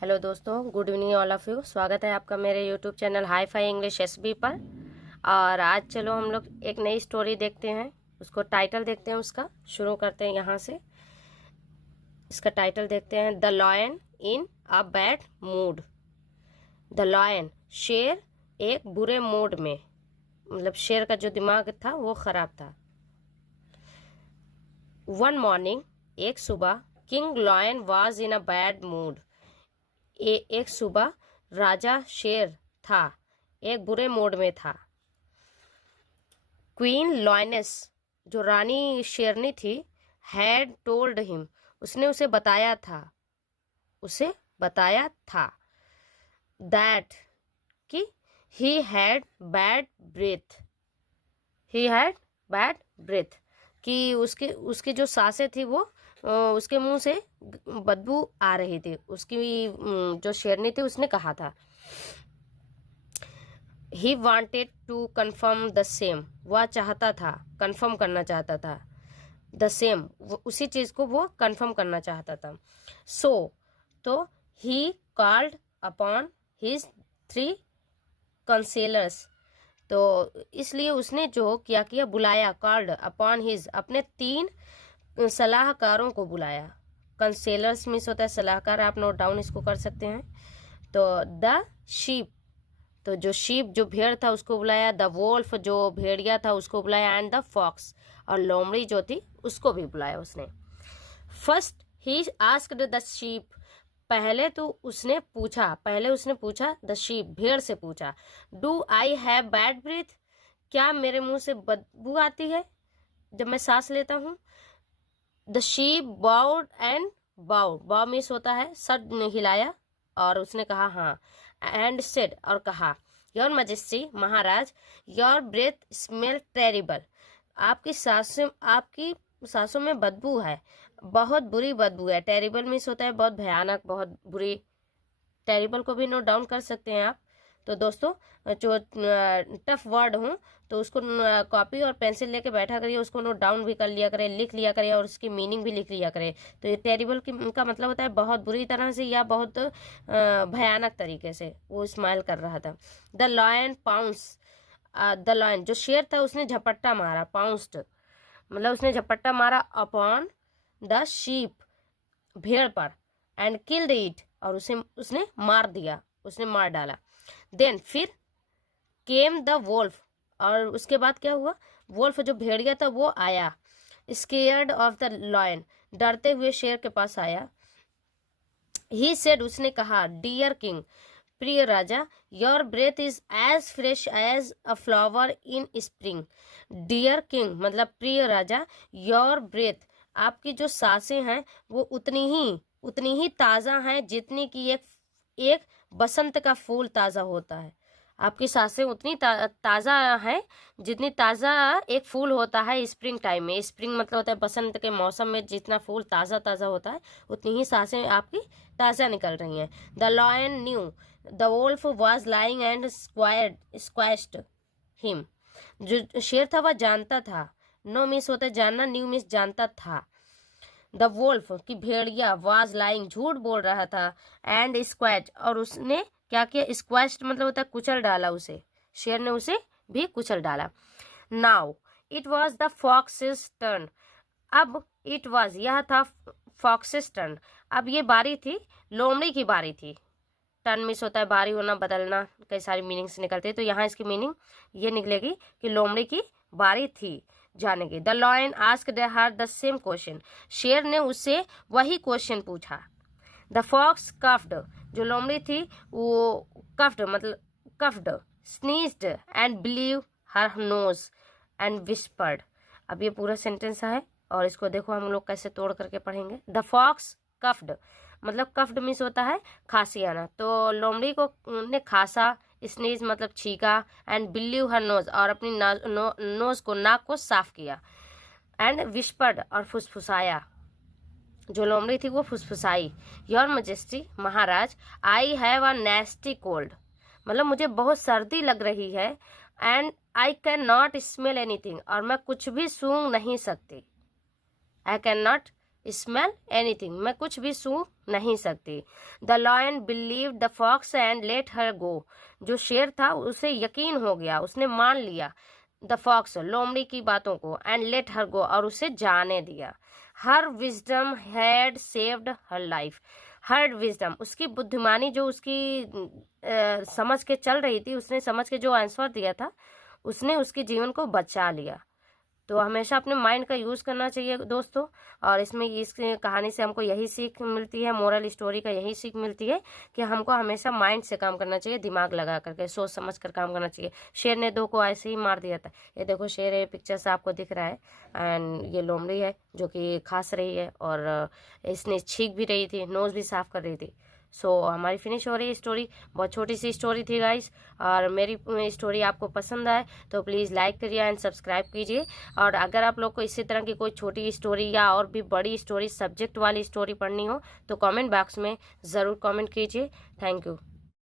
Hello दोस्तों, good evening all of you. स्वागत है आपका मेरे YouTube channel hi fi English SB पर। और आज चलो हम लोग एक नई स्टोरी देखते हैं। उसको टाइटल देखते हैं, उसका शुरू करते हैं यहाँ से। इसका टाइटल देखते हैं, the lion in a bad mood. The lion, शेर एक बुरे मूड में, मतलब शेर का जो दिमाग था वो खराब था। वन मॉर्निंग, एक सुबह, king lion was in a bad mood. एक सुबह राजा शेर था, एक बुरे मूड में था। क्वीन लॉयनेस, जो रानी शेरनी थी, हैड टोल्ड हिम, उसने उसे बताया था दैट, कि he had bad breath. He had bad breath, कि उसकी जो सांसें थी वो उसके मुंह से बदबू आ रही थी। उसकी जो शेरनी थी उसने कहा था। He wanted to confirm the same, वह चाहता था, कन्फर्म करना चाहता था। द सेम, उसी चीज को वो कन्फर्म करना चाहता था। तो ही कॉल्ड अपॉन हिज 3 कंसेलर्स, तो इसलिए उसने जो किया बुलाया, कॉल्ड अपॉन हिज, अपने 3 सलाहकारों को बुलाया। कंसेलर्स मीन्स होता है सलाहकार, आप नोट डाउन इसको कर सकते हैं। तो द शीप, तो जो शीप जो भेड़ था उसको बुलाया। द वोल्फ, जो भेड़िया था उसको बुलाया। एंड द फॉक्स, और लोमड़ी जो थी उसको भी बुलाया उसने। First he asked the sheep, पहले उसने पूछा द शीप, भेड़ से पूछा, do I have bad breath, क्या मेरे मुंह से बदबू आती है जब मैं सांस लेता हूँ। द शीप बाउड एंड बाउ मीन्स होता है सर हिलाया, और उसने कहा हाँ। एंड सेड, और कहा, योर मजेस्टी, महाराज, योर ब्रेथ स्मेल टेरिबल, आपकी सांसों में बदबू है, बहुत बुरी बदबू है। टेरिबल मीन्स होता है बहुत भयानक, बहुत बुरी। टेरिबल को भी नोट डाउन कर सकते हैं आप। तो दोस्तों, जो टफ वर्ड हो तो उसको कॉपी और पेंसिल लेके बैठा करिए, उसको नोट डाउन भी कर लिया करें, लिख लिया करें, और उसकी मीनिंग भी लिख लिया करें। तो ये टेरिबल का मतलब होता है बहुत बुरी तरह से या बहुत भयानक तरीके से। वो स्माइल कर रहा था। The lion pounce, the lion जो शेर था उसने झपट्टा मारा, पाउंस्ड मतलब उसने झपट्टा मारा, अपॉन द शीप, भेड़ पर, एंड किल्ड इट, और उसने मार डाला। देन, फिर, केम द वोल्फ, और उसके बाद क्या हुआ, वोल्फ जो भेड़िया था वो आया। स्केयर्ड ऑफ द लॉयन, डरते हुए शेर के पास आया। ही सेड, उसने कहा, डियर किंग, प्रिय राजा, your breath is as fresh as a flower in spring. Dear king मतलब प्रिय राजा, योर ब्रेथ, आपकी जो सांसें हैं वो उतनी ही ताज़ा हैं जितनी कि एक बसंत का फूल ताज़ा होता है। आपकी सांसें उतनी ताज़ा है जितनी ताज़ा एक फूल होता है स्प्रिंग टाइम में। स्प्रिंग मतलब होता है बसंत के मौसम में जितना फूल ताज़ा ताज़ा होता है, उतनी ही सांसें आपकी ताज़ा निकल रही हैं। The lion knew the wolf was lying and squashed him, जो शेर था वह जानता था। नो मिस होता है जानना, न्यू मिस जानता था। द वोल्फ की भेड़िया, वाज लाइंग झूठ बोल रहा था, एंड स्क्वैच, और उसने क्या किया, स्क्वैच्ड मतलब होता है कुचल डाला उसे, शेर ने उसे भी कुचल डाला। Now it was the foxes turn, अब इट वॉज यह था फॉक्सेस टर्न, अब ये बारी थी, लोमड़ी की बारी थी। टर्न मिस होता है बारी होना, बदलना, कई सारी मीनिंग्स निकलते हैं। तो यहाँ इसकी मीनिंग ये निकलेगी कि लोमड़ी की बारी थी जाने की। The lion asked her the same question, शेर ने उससे वही क्वेश्चन पूछा। द फॉक्स कफ्ड, जो लोमड़ी थी वो coughed, sneezed and blew her nose and whispered. अब ये पूरा सेंटेंस है और इसको देखो हम लोग कैसे तोड़ करके पढ़ेंगे। द फॉक्स कफ्ड मतलब कफ्ड मीन्स होता है खांसी आना, तो लोमड़ी को ने खांसा, स्नीज मतलब छीका, एंड बिल्ली हर नोज, और अपनी नोज को, नाक को साफ किया। एंड विस्पर्ड, और फुसफुसाया, जो लोमड़ी थी वो फुसफुसाई। योर मजेस्टी, महाराज, I have a nasty cold, मतलब मुझे बहुत सर्दी लग रही है। And I can not smell anything, और मैं कुछ भी सूंघ नहीं सकती। I can not smell anything, मैं कुछ भी सूंघ नहीं सकती। The lion believe the fox and let her go, जो शेर था उसे यकीन हो गया, उसने मान लिया द फॉक्स लोमड़ी की बातों को, एंड लेट हर गो और उसे जाने दिया। Her wisdom had saved her life, her wisdom उसकी बुद्धिमानी जो उसकी समझ के चल रही थी, उसने समझ के जो आंसर दिया था उसने उसके जीवन को बचा लिया। तो हमेशा अपने माइंड का यूज़ करना चाहिए दोस्तों। और इसमें इस कहानी से हमको यही सीख मिलती है, मोरल स्टोरी का यही सीख मिलती है कि हमको हमेशा माइंड से काम करना चाहिए, दिमाग लगा करके सोच समझ कर काम करना चाहिए। शेर ने 2 को ऐसे ही मार दिया था। ये देखो शेर है, पिक्चर से आपको दिख रहा है, एंड ये लोमड़ी है जो कि खांस रही है और इसने छींक भी रही थी, नोज़ भी साफ कर रही थी। सो हमारी फिनिश हो रही है स्टोरी। बहुत छोटी सी स्टोरी थी गाइस, और मेरी स्टोरी आपको पसंद आए तो प्लीज़ लाइक करिए एंड सब्सक्राइब कीजिए। और अगर आप लोग को इसी तरह की कोई छोटी स्टोरी या और भी बड़ी स्टोरी, सब्जेक्ट वाली स्टोरी पढ़नी हो तो कमेंट बॉक्स में ज़रूर कमेंट कीजिए। Thank you.